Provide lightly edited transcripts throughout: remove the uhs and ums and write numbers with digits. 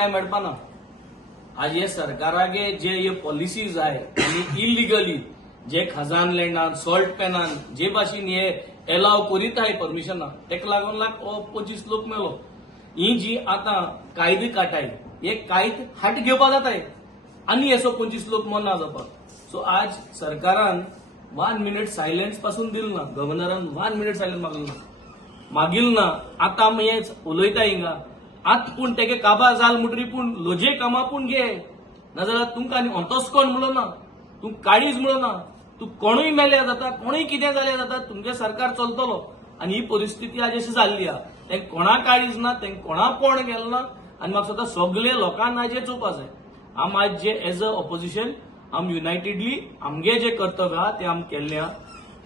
काय मेळपाना आज हे सरकारागे जे हे पॉलिसीज आहे आणि इलिगली जे खजान लँडान सॉल्ट पॅनान जे भाशेन हे एलाव करीत आहे परमिशन तेका लागून 25 लोक मेलो. ही जी आता कायदे काटाय हे कायद हाट घेवपा जाताय आनी असो 25 लोक मरना जावपाक. सो आज सरकारान 1 मिनिट सायलेन्स पासून दिल ना, गव्हर्नरान 1 मिनिट सायलेन्स मागील ना. आता आमी हेच उलयता हिंगा आत पूण तेगे काबा जाल म्हणटरी पूण लोजे कामा पूण घे नाजाल्यार तुमकां आनी ऑटोस्कॉन म्हणून ना, तूं काळीज म्हणून ना, तूं कोणूय मेल्या जाता, कोणूय कितें जालें जाता, तुमचें सरकार चलतलो. आनी ही परिस्थिती आज अशी जाल्ली आहा. तेंक कोणा काळीज ना, तेंक कोणा कोण गेलो ना. आनी म्हाका स्वता सगळे लोकांना आज चोवपा जाय. आम आज जे एज अ ऑपोजिशन आम युनायटेडली आमगे जे कर्तव्य आहा ते आम केल्लें आहा.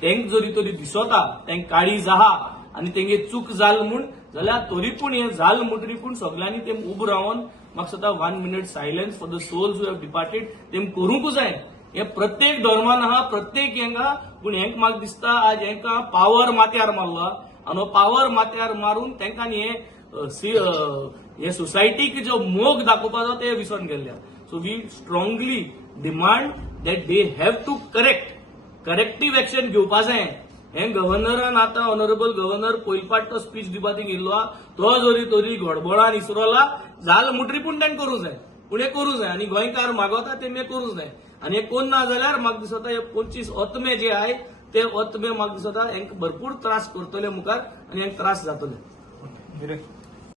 तेंक जरी तरी दिसता तेंक काळीज आहा आनी तेंगे चूक जाल म्हूण जाल्यार तरी पूण हे जाल म्हणटरी पूण सगळ्यांनी तेम उबो रावन म्हाका स्वता 1 minute silence for the souls who have departed तेम करूंकूच जाय. हे प्रत्येक धर्मान आहा, प्रत्येक हेंगा. पूण हेंक म्हाका दिसता आज हेंका पावर माथ्यार मारलो आनी हो पावर माथ्यार मारून तेंकांनी हे सोसायटीक जो मोग दाखोवपाचो ते विसरून गेल्ले. So we strongly demand that they have to corrective action घेवपा जाय. हे गव्हर्नरान आता ऑनरेबल गव्हर्नर पयलपाट तो स्पीच दिवपाक गेल्लो हा, तो जरी तरी गडबडान इसरोला जाल म्हणटरी पूण तेंक करूं जाय. पूण हे करूं जाय आनी गोंयकार मागोता तें करूं जाय. आनी हे कोण ना जाल्यार म्हाका दिसता हे 25 ओतमे जे आहाय ते ओतमे म्हाका दिसता हेंक भरपूर त्रास करतले मुखार आनी हेंक त्रास जातले.